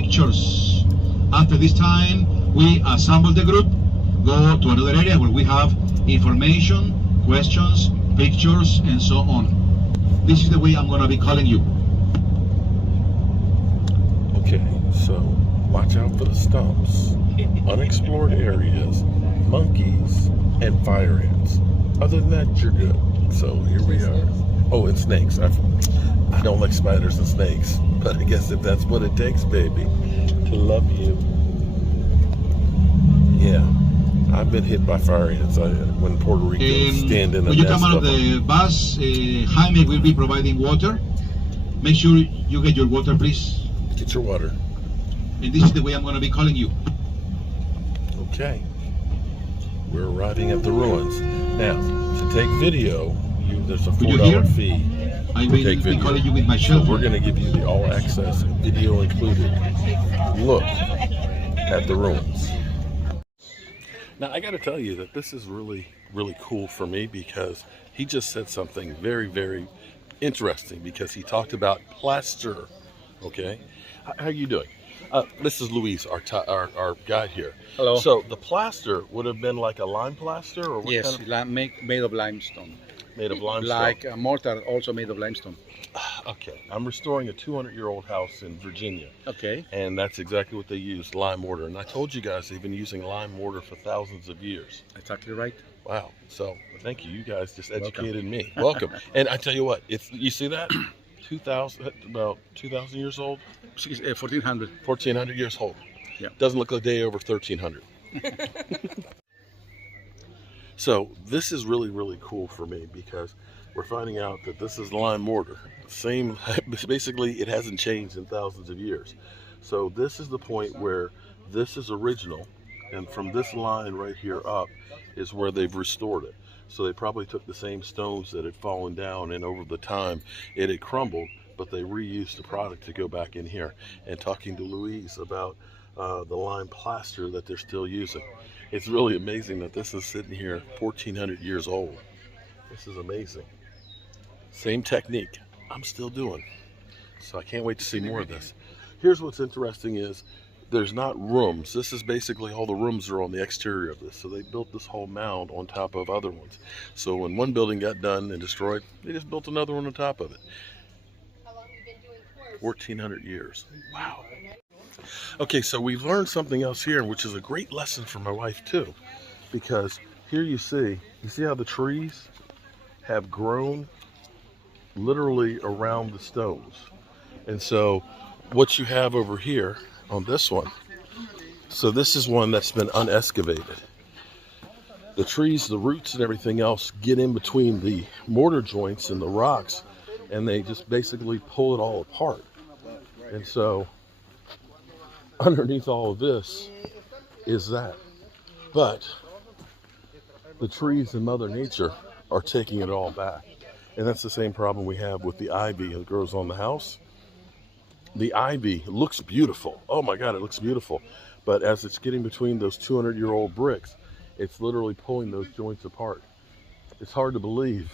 pictures. After this time, we assemble the group, go to another area where we have information, questions, pictures, and so on. This is the way I'm going to be calling you. Okay, so watch out for the stumps, unexplored areas, monkeys, and fire ants. Other than that, you're good. So here we are. Oh, and snakes. I don't like spiders and snakes, but I guess if that's what it takes, baby, to love you. Yeah, I've been hit by fire ants when Puerto Ricans stand in a when you nest come out of the bus, Jaime will be providing water. Make sure you get your water, please. Get your water. And this is the way I'm going to be calling you. Okay. We're arriving at the ruins. Now, to take video, there's a $4 fee. I will be calling you with my cell phone. So we're going to give you the all-access, video included, look at the ruins. Now, I got to tell you that this is really, really cool for me because he just said something very, very interesting because he talked about plaster. Okay? How are you doing? This is Luis, our guide here. Hello. So the plaster would have been like a lime plaster, or what yes, kind of? made of limestone. Made of limestone. Like a mortar, also made of limestone. Okay, I'm restoring a 200-year-old house in Virginia. Okay. And that's exactly what they use, lime mortar. And I told you guys they've been using lime mortar for thousands of years. Exactly right. Wow. So thank you. You guys just educated me. Welcome. And I tell you what, you see that? About 2,000 years old? 1400. 1,400 years old. Yeah. Doesn't look a day over 1,300. So this is really, really cool for me because we're finding out that this is lime mortar. Same, basically it hasn't changed in thousands of years. So this is the point where this is original, and from this line right here up is where they've restored it. So they probably took the same stones that had fallen down, and over the time it had crumbled, but they reused the product to go back in here. And talking to Louise about the lime plaster that they're still using. It's really amazing that this is sitting here 1,400 years old. This is amazing. Same technique I'm still doing. So I can't wait to see more of this. Here's what's interesting is there's not rooms. This is basically all the rooms are on the exterior of this. So they built this whole mound on top of other ones. So when one building got done and destroyed, they just built another one on top of it. How long have you been doing tours? 1,400 years. Wow. Okay, so we've learned something else here, which is a great lesson for my wife too, because here you see how the trees have grown literally around the stones. And so what you have over here on this one, so this is one that's been unexcavated. The trees, the roots and everything else get in between the mortar joints and the rocks, and they just basically pull it all apart. And so underneath all of this is that. But the trees and Mother Nature are taking it all back. And that's the same problem we have with the ivy that grows on the house. The ivy looks beautiful. Oh my God, it looks beautiful. But as it's getting between those 200-year-old bricks, it's literally pulling those joints apart. It's hard to believe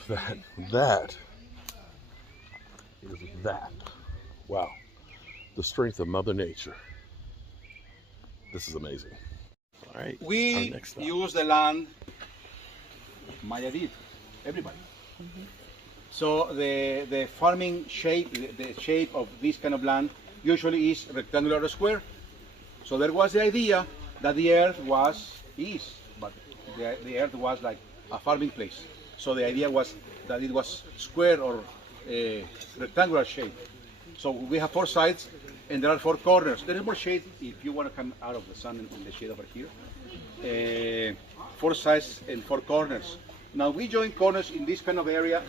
that is that. Wow. The strength of Mother Nature. This is amazing. All right. We use the land Maya did. Everybody. So the farming shape, the shape of this kind of land usually is rectangular or square. So there was the idea that the earth was but the earth was like a farming place. So the idea was that it was square or rectangular shape. So we have 4 sides and there are 4 corners. There is more shade if you want to come out of the sun in the shade over here. 4 sides and 4 corners. Now we join corners in this kind of area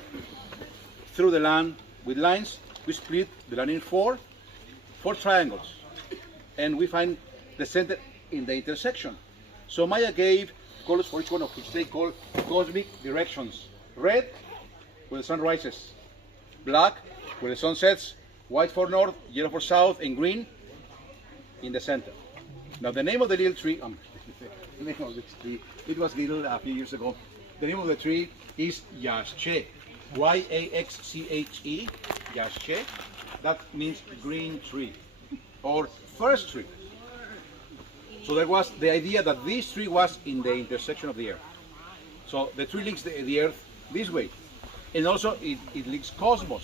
through the land with lines. We split the land in 4 triangles, and we find the center in the intersection. So Maya gave colors for each one of which they call cosmic directions. Red, where the sun rises. Black, where the sun sets. White for north, yellow for south, and green in the center. Now the name of the little tree, the name of this tree, it was little a few years ago. The name of the tree is Yaxche, Y-A-X-C-H-E, Yaxche. That means green tree, or first tree. So there was the idea that this tree was in the intersection of the earth. So the tree links the earth this way. And also it links cosmos.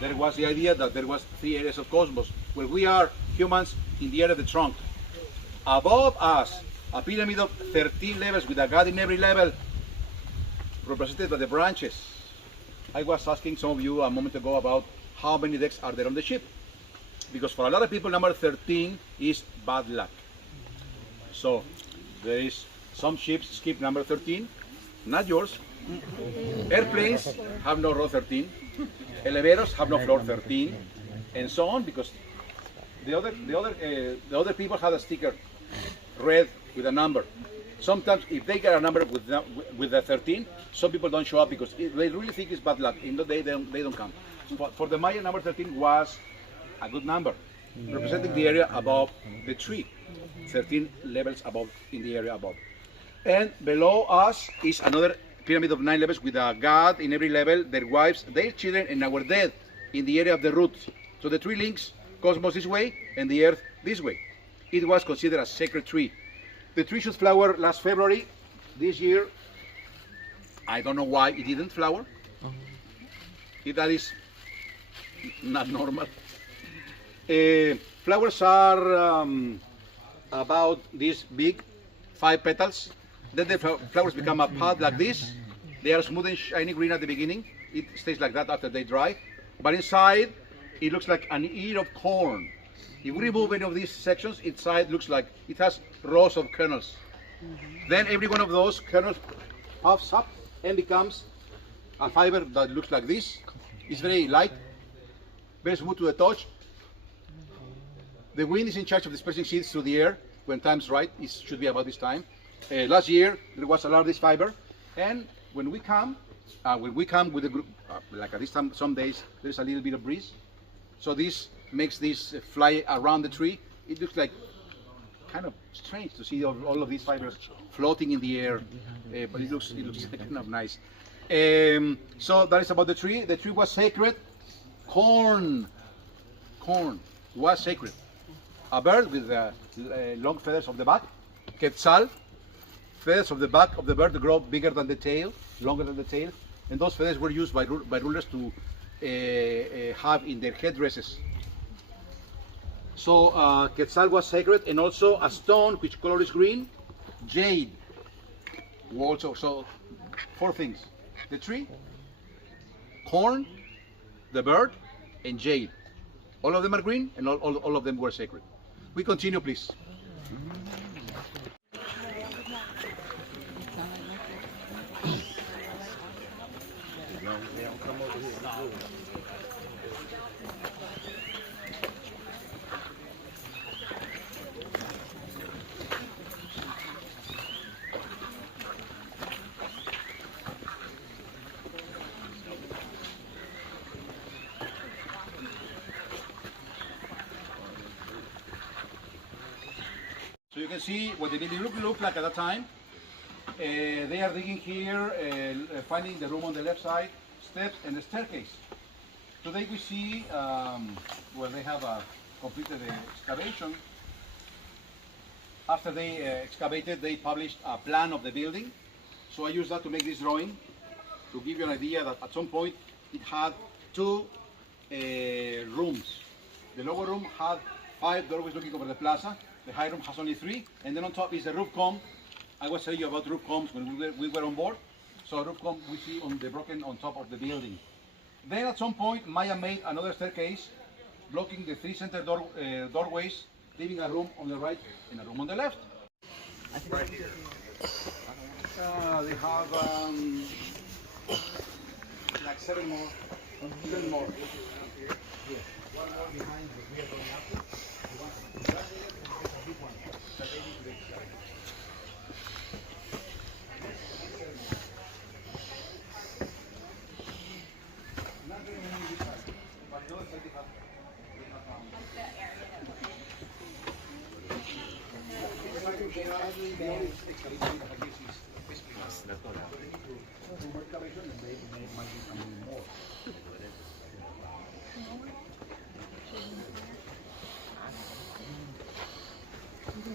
There was the idea that there was 3 areas of cosmos, where we are humans in the area of the trunk. Above us, a pyramid of 13 levels with a god in every level, represented by the branches. I was asking some of you a moment ago about how many decks are there on the ship. Because for a lot of people, number 13 is bad luck. So there is some ships skip number 13, not yours. Airplanes have no row 13. Elevators have no floor 13, and so on, because the other people have a sticker red with a number. Sometimes if they get a number with the 13, some people don't show up because they really think it's bad luck. They don't come. For the Maya, number 13 was a good number, representing the area above the tree, 13 levels above in the area above. And below us is another pyramid of 9 levels with a god in every level, their wives, their children, and our dead in the area of the root. So the tree links cosmos this way and the earth this way. It was considered a sacred tree. The tree should flower last February. This year, I don't know why it didn't flower. That is not normal. Flowers are about this big, 5 petals. Then the flowers become a pod like this. They are smooth and shiny green at the beginning. It stays like that after they dry. But inside, it looks like an ear of corn. If we remove any of these sections, inside looks like it has rows of kernels. Then every one of those kernels puffs up and becomes a fiber that looks like this. It's very light, very smooth to the touch. The wind is in charge of dispersing seeds through the air when time's right. It should be about this time. Last year there was a lot of this fiber, and when we come with a group, like at this time, some days there's a little bit of breeze, so this makes this fly around the tree. It looks like kind of strange to see all of these fibers floating in the air, but it looks kind of nice. So that is about the tree. The tree was sacred. Corn was sacred. A bird with long feathers of the back, quetzal. Feathers of the back of the bird grow bigger than the tail, longer than the tail, and those feathers were used by rulers to have in their headdresses. So quetzal was sacred, and also a stone which color is green, jade. Also, so 4 things: the tree, corn, the bird, and jade. All of them are green, and all of them were sacred. We continue, please. So you can see what the building looked like at that time. They are digging here, finding the room on the left side, steps and the staircase. Today we see where they have completed the excavation. After they excavated, they published a plan of the building. So I used that to make this drawing, to give you an idea that at some point it had 2 rooms. The lower room had 5 doorways looking over the plaza. The high room has only 3, and then on top is the roof comb. I was telling you about roof combs when we were on board. So roof comb we see on the broken on top of the building. Then at some point Maya made another staircase, blocking the 3 center doorways, leaving a room on the right and a room on the left. Right here. They have like 7 more, 10 more. One more behind what we are going after. The one exactly there is a big one. That they need to make sure. Not very many this side, but the other side they have So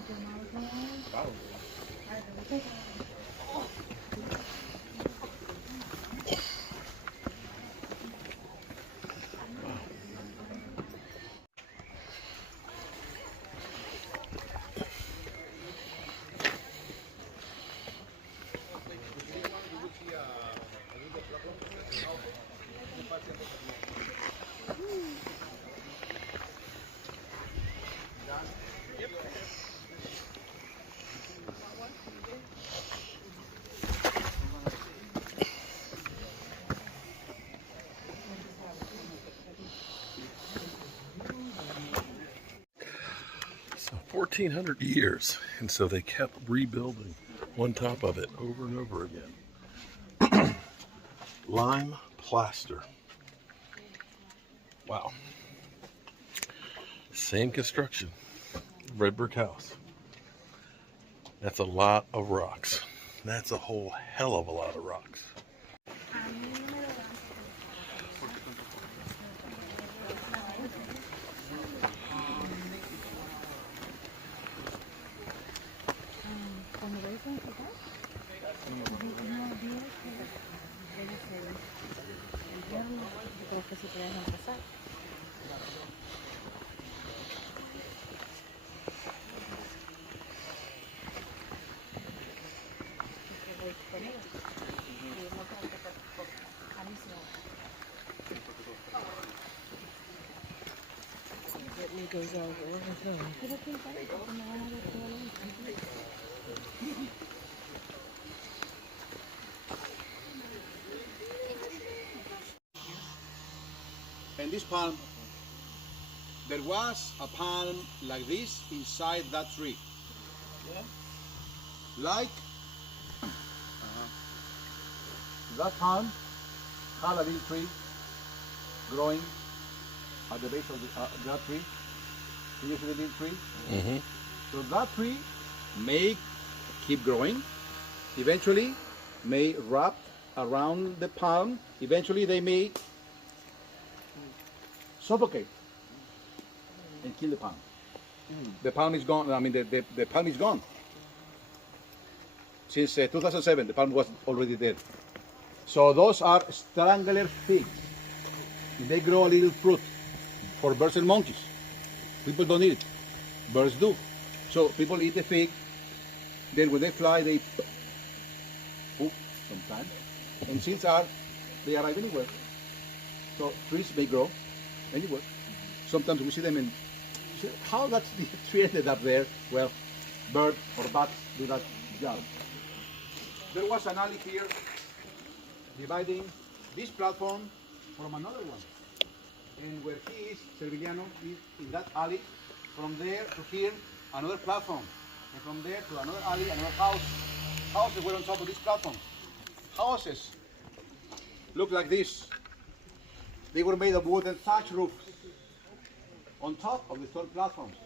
1,400 years, and so they kept rebuilding one top of it over and over again. Lime plaster. Wow. Same construction. Red brick house. That's a lot of rocks. That's a whole hell of a lot of rocks. And this palm, there was a palm like this inside that tree. Yeah. Like that palm had a little tree growing at the base of that tree. Can you see the little tree? Mm-hmm. So that tree may keep growing. Eventually, may wrap around the palm. Eventually, they may suffocate and kill the palm. The palm is gone. I mean, the palm is gone. Since 2007, the palm was already dead. So those are strangler figs. They grow a little fruit for birds and monkeys. People don't eat it. Birds do. So people eat the fig. Then when they fly, they poop sometimes. And seeds they arrive anywhere. So trees may grow anywhere. Sometimes we see them and say, how that tree ended up there? Well, birds or bats do that job. There was an alley here dividing this platform from another one. And where he is, Serviliano, is in that alley. From there to here, another platform. And from there to another alley, another house. Houses were on top of this platform. Houses look like this. They were made of wooden thatch roofs on top of the stone platforms.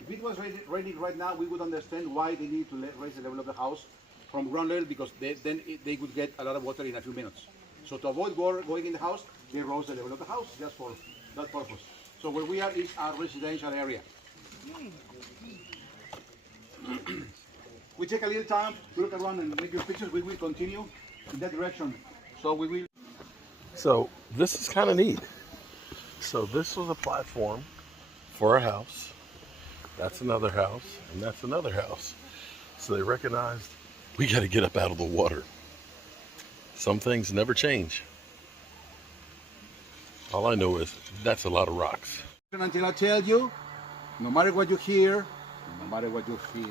If it was raining right now, we would understand why they need to raise the level of the house from ground level, because then they would get a lot of water in a few minutes. So to avoid water going in the house, they raise the level of the house just for that purpose. So where we are is our residential area. We take a little time to look around and make your pictures. We will continue in that direction. So we will. So this is kind of neat. So this was a platform for a house. That's another house, and that's another house. So they recognized we got to get up out of the water. Some things never change. All I know is that's a lot of rocks. Until I tell you, no matter what you hear, no matter what you feel.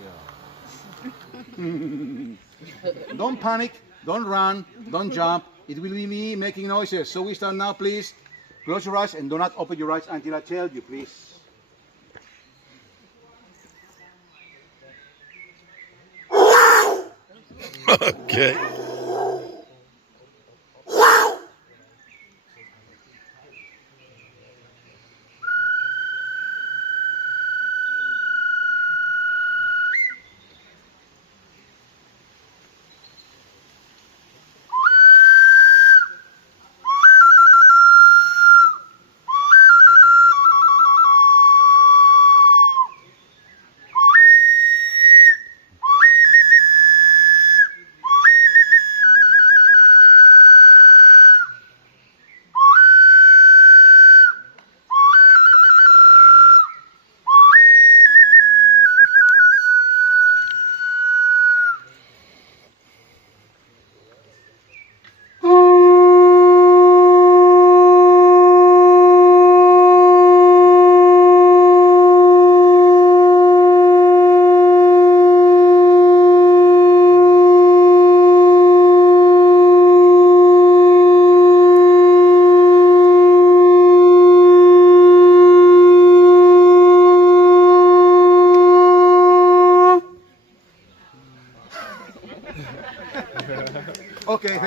Don't panic, don't run, don't jump. It will be me making noises. So we start now, please. Close your eyes and do not open your eyes until I tell you, please. Okay.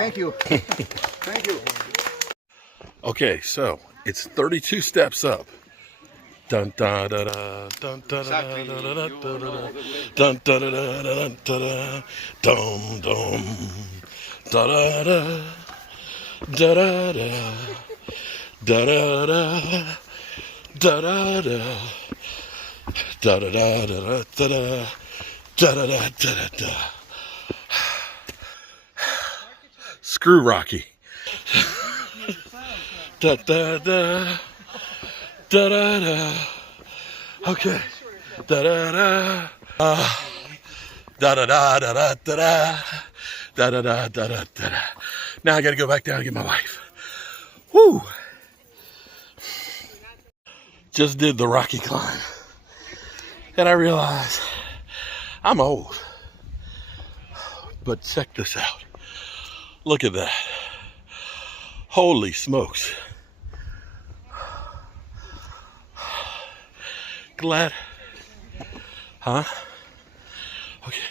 Thank you. Thank you. Okay, so it's 32 steps up. Dun da da da dun da da da da da dun da da da da da dum dum da da da da da da da da da da da da da da da da da da da. Screw Rocky. Da da da da da da. Okay. Da da da. Da da da da da da da da da da da da. Now I gotta go back down and get my wife. Woo! Just did the Rocky climb, and I realized I'm old. But check this out. Look at that. Holy smokes. Glad. Huh? Okay.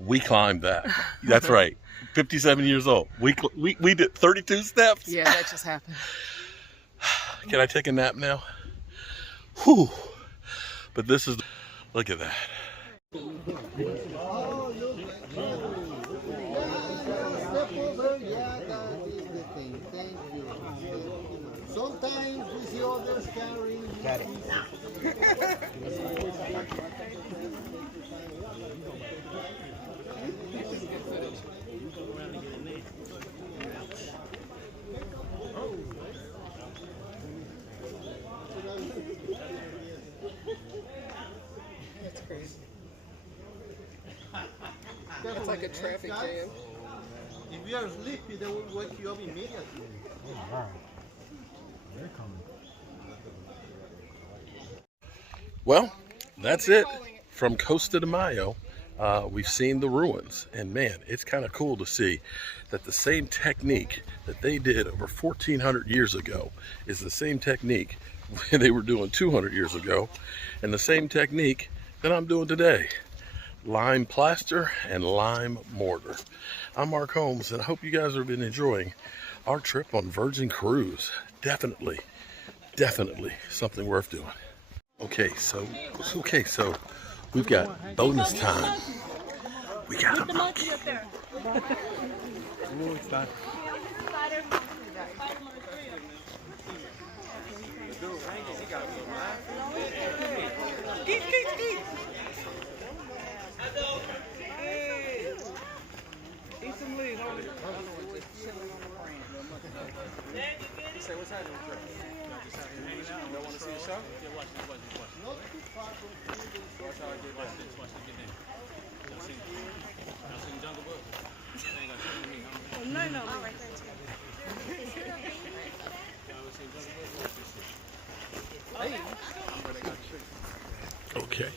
We climbed that. That's right. 57 years old. We did 32 steps. Yeah, that just happened. Can I take a nap now? Whew. But this is, look at that. Sometimes we see others carrying. Got it. That's crazy. It's like a traffic jam. If you are sleepy, they will wake you up immediately. Well, that's it from Costa de Mayo. We've seen the ruins, and man, it's kind of cool to see that the same technique that they did over 1,400 years ago is the same technique they were doing 200 years ago, and the same technique that I'm doing today. Lime plaster and lime mortar. I'm Mark Holmes, and I hope you guys have been enjoying our trip on Virgin Cruise. Definitely something worth doing. Okay, so we've got bonus time. We got a monkey. Say what's happening with you? Y'all want to see the show? Yeah, watch this. Not too far from watch how I get that. Watch the get in. Y'all seen Jungle Book? They ain't got shit to me, huh? Oh, no. All right, thanks. Y'all ever seen Jungle Book? Watch this shit. Hey. I'm where they got the shit. Okay.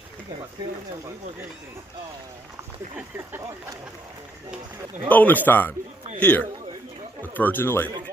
Bonus time here with Virgin Atlantic.